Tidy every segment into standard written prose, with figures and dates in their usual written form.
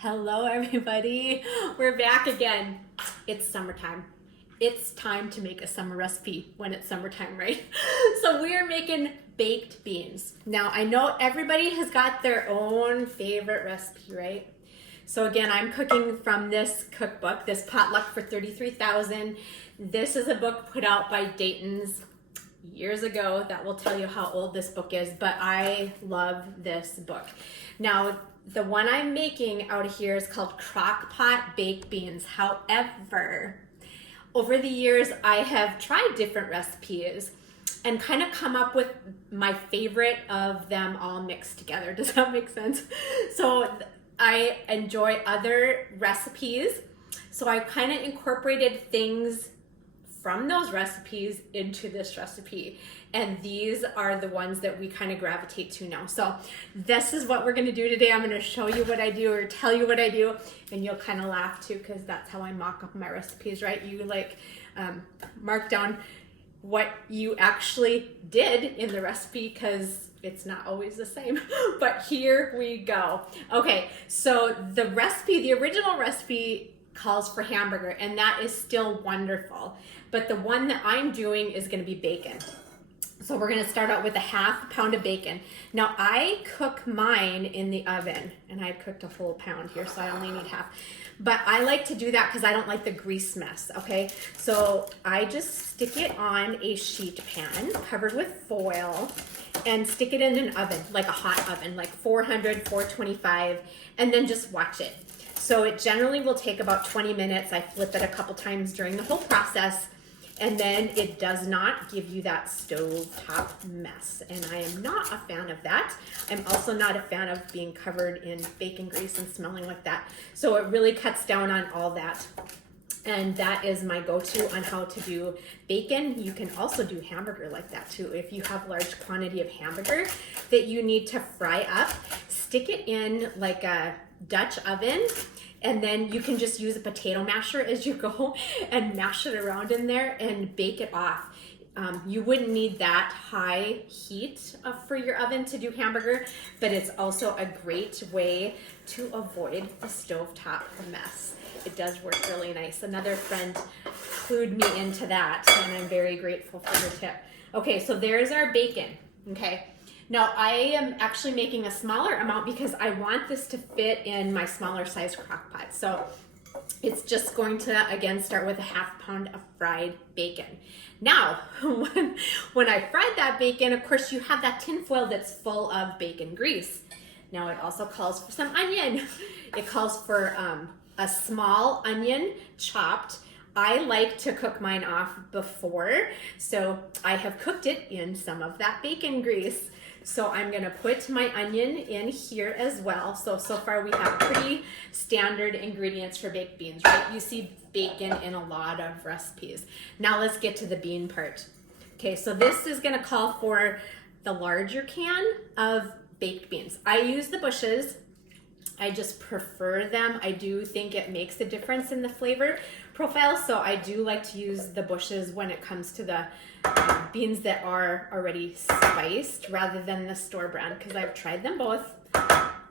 Hello everybody, we're back again. It's summertime. It's time to make a summer recipe when it's summertime, right? So we are making baked beans. Now I know everybody has got their own favorite recipe, right? So again, I'm cooking from this cookbook, this Potluck for 33,000. This is a book put out by Dayton's years ago that will tell you how old this book is, but I love this book. Now, the one I'm making out of here is called Crock-Pot Baked Beans. However, over the years, I have tried different recipes and kind of come up with my favorite of them all mixed together. Does that make sense? So I enjoy other recipes. So I kind of incorporated things from those recipes into this recipe. And these are the ones that we kind of gravitate to now. So this is what we're gonna do today. I'm gonna show you what I do or tell you what I do, and you'll kind of laugh too, because that's how I mock up my recipes, right? You mark down what you actually did in the recipe, because it's not always the same. But here we go. Okay, so the recipe, the original recipe calls for hamburger, and that is still wonderful. But the one that I'm doing is gonna be bacon. So we're gonna start out with a ½ pound of bacon. Now I cook mine in the oven, and I cooked a whole pound here, so I only need half. But I like to do that because I don't like the grease mess, okay? So I just stick it on a sheet pan covered with foil and stick it in an oven, like a hot oven, like 400, 425, and then just watch it. So it generally will take about 20 minutes. I flip it a couple times during the whole process, and then it does not give you that stovetop mess. And I am not a fan of that. I'm also not a fan of being covered in bacon grease and smelling like that. So it really cuts down on all that. And that is my go-to on how to do bacon. You can also do hamburger like that too. If you have large quantity of hamburger that you need to fry up, stick it in like a Dutch oven, and then you can just use a potato masher as you go and mash it around in there and bake it off. You wouldn't need that high heat for your oven to do hamburger, but it's also a great way to avoid the stovetop mess. It does work really nice. Another friend clued me into that, and I'm very grateful for her tip. Okay, so there's our bacon, okay? Now I am actually making a smaller amount because I want this to fit in my smaller size crock pot. So it's just going to, again, start with a ½ pound of fried bacon. Now, when I fried that bacon, of course you have that tin foil that's full of bacon grease. Now it also calls for some onion. It calls for a small onion chopped. I like to cook mine off before, so I have cooked it in some of that bacon grease. So I'm gonna put my onion in here as well. So far we have pretty standard ingredients for baked beans, right? You see bacon in a lot of recipes. Now let's get to the bean part. Okay, so this is gonna call for the larger can of baked beans. I use the bushes. I just prefer them. I do think it makes a difference in the flavor profile, so I do like to use the bushes when it comes to the beans that are already spiced rather than the store brand, because I've tried them both,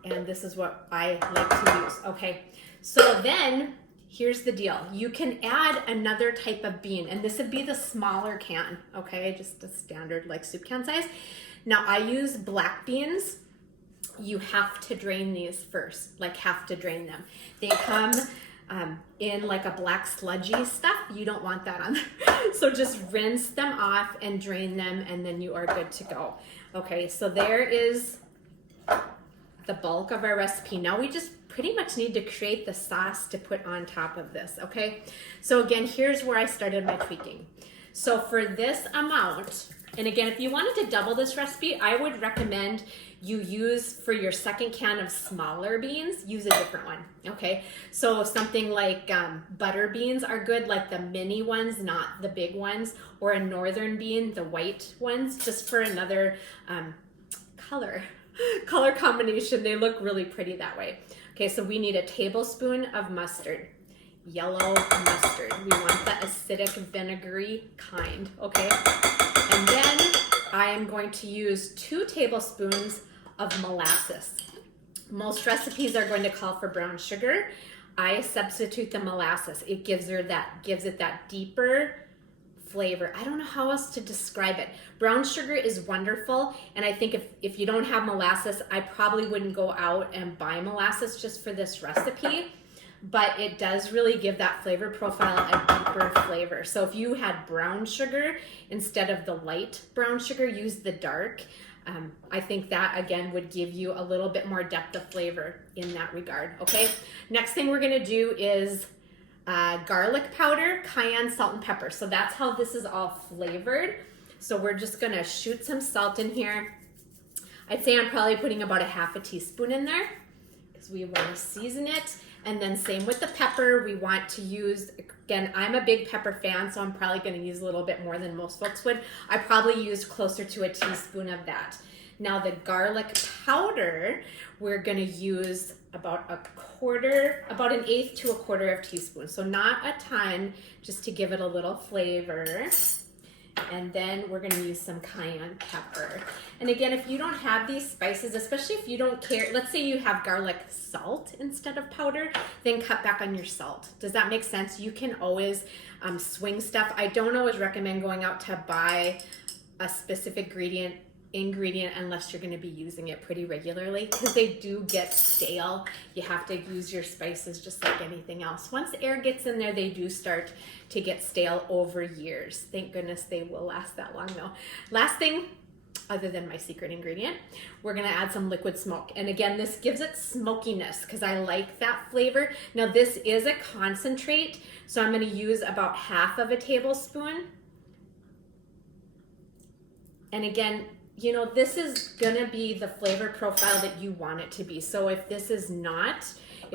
and this is what I like to use. Okay, so then here's the deal. You can add another type of bean, and this would be the smaller can, okay, just a standard like soup can size. Now I use black beans. You have to drain these first, like have to drain them. They come in like a black sludgy stuff. You don't want that on there. So just rinse them off and drain them, and then you are good to go. Okay, so there is the bulk of our recipe. Now we just pretty much need to create the sauce to put on top of this, okay? So again, here's where I started my tweaking. So for this amount, and again, if you wanted to double this recipe, I would recommend you use, for your second can of smaller beans, use a different one, okay? So something like butter beans are good, like the mini ones, not the big ones, or a northern bean, the white ones, just for another color combination. They look really pretty that way. Okay, so we need a tablespoon of mustard. Yellow mustard. We want the acidic, vinegary kind, okay? And then I am going to use 2 tablespoons of molasses. Most recipes are going to call for brown sugar. I substitute the molasses. It gives it that deeper flavor. I don't know how else to describe it. Brown sugar is wonderful, and I think if you don't have molasses, I probably wouldn't go out and buy molasses just for this recipe, but it does really give that flavor profile a deeper flavor. So if you had brown sugar instead of the light brown sugar, use the dark. I think that again would give you a little bit more depth of flavor in that regard. Okay, next thing we're gonna do is garlic powder, cayenne, salt, and pepper. So that's how this is all flavored. So we're just gonna shoot some salt in here. I'd say I'm probably putting about a half a teaspoon in there because we want to season it. And then same with the pepper. We want to use, again, I'm a big pepper fan, so I'm probably gonna use a little bit more than most folks would. I probably used closer to a teaspoon of that. Now the garlic powder, we're gonna use about an eighth to a quarter of teaspoon. So not a ton, just to give it a little flavor. And then we're gonna use some cayenne pepper. And again, if you don't have these spices, especially if you don't care, let's say you have garlic salt instead of powder, then cut back on your salt. Does that make sense? You can always swing stuff. I don't always recommend going out to buy a specific ingredient unless you're going to be using it pretty regularly, because they do get stale. You have to use your spices just like anything else. Once air gets in there, they do start to get stale over years. Thank goodness they will last that long though. Last thing, other than my secret ingredient, we're going to add some liquid smoke. And again, this gives it smokiness because I like that flavor. Now this is a concentrate, so I'm going to use about half of a tablespoon. And again, you know, this is gonna be the flavor profile that you want it to be. So if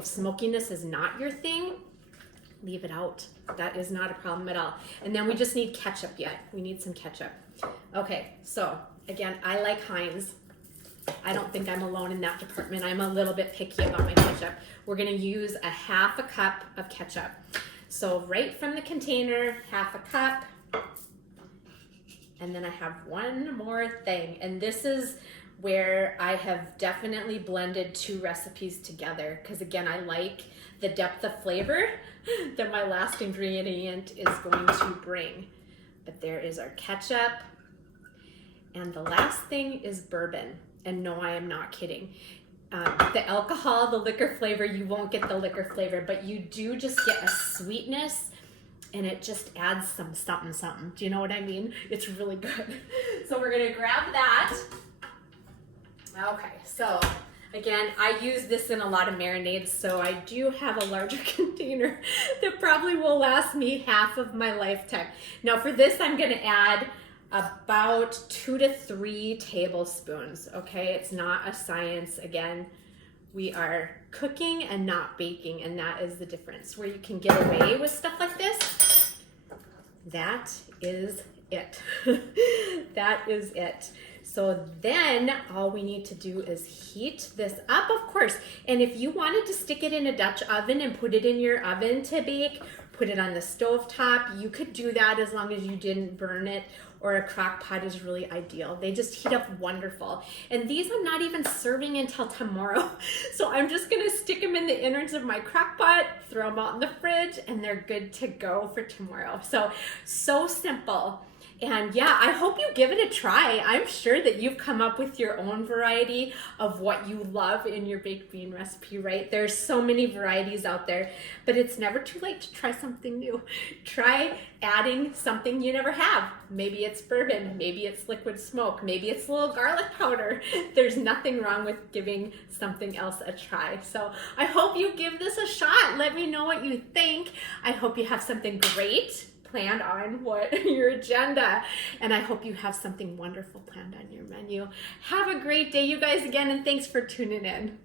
smokiness is not your thing, leave it out. That is not a problem at all. And then we just need ketchup yet. We need some ketchup. Okay, so again, I like Heinz. I don't think I'm alone in that department. I'm a little bit picky about my ketchup. We're gonna use a half a cup of ketchup. So right from the container, half a cup. And then I have one more thing, and this is where I have definitely blended two recipes together, because again, I like the depth of flavor that my last ingredient is going to bring. But there is our ketchup, and the last thing is bourbon. And no, I am not kidding. The alcohol, the liquor flavor, you won't get the liquor flavor, but you do just get a sweetness, and it just adds some something. Do you know what I mean? It's really good. So we're gonna grab that. Okay, so again, I use this in a lot of marinades, so I do have a larger container that probably will last me half of my lifetime. Now for this, I'm gonna add about 2 to 3 tablespoons, okay? It's not a science, again. We are cooking and not baking, and that is the difference. Where you can get away with stuff like this, that is it. That is it. So then all we need to do is heat this up, of course. And if you wanted to stick it in a Dutch oven and put it in your oven to bake, put it on the stove top, you could do that as long as you didn't burn it, or a crock pot is really ideal. They just heat up wonderful. And these I'm not even serving until tomorrow. So I'm just gonna stick them in the innards of my crock pot, throw them out in the fridge, and they're good to go for tomorrow. So simple. And yeah, I hope you give it a try. I'm sure that you've come up with your own variety of what you love in your baked bean recipe, right? There's so many varieties out there, but it's never too late to try something new. Try adding something you never have. Maybe it's bourbon, maybe it's liquid smoke, maybe it's a little garlic powder. There's nothing wrong with giving something else a try. So I hope you give this a shot. Let me know what you think. I hope you have something great planned on your agenda, and I hope you have something wonderful planned on your menu. Have a great day, you guys, again, and thanks for tuning in.